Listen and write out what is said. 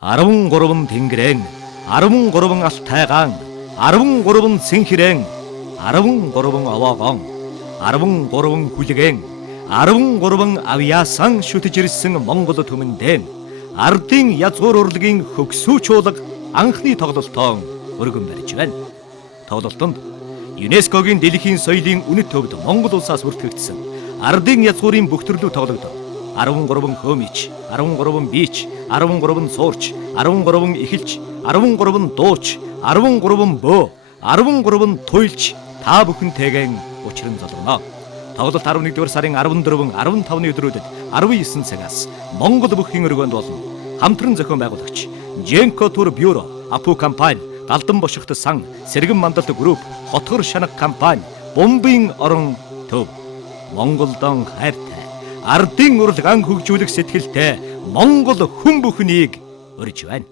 13 тэнгэрэн, 13 алтайгаан, 13 сэнхирэн, 13 овоогон, 13 хүлэгэн, 13 авьяасан шүтэж ирсэн Монгол түмэндээ ардын язгуур урлагийн хөгсөөч уулга анхны тоглолтоо өргөн барьж байна. Тоглолтонд ЮНЕСКОгийн дэлхийн соёлын үнэт төвд Монгол улсаас бүртгэгдсэн ардын язгуурын бүх төрлөө тоглогдов. 13 хөөмич, 13 биич, 13 суурч, 13 эхэлж, 13 дууч, 13 бөө, 13 туйлч та бүхэнтэйгэн учран золгоно. Тоглолт 11-р сарын 14, 15-ны өдрүүдэд 19 цагаас Монгол бүхний өргөнд болно. Хамтран зохион байгуулагч Женко тур бюро, Апу компани, Галдан бошигт сан, Сэргэн мандалт групп, Хотгор шанаг компани, Бомбын орон төв. Монголдон хайртай, ардын урлаг ан хөгжүүлэх сэтгэлтэй Монгол хүн бүхнийг урьж байна.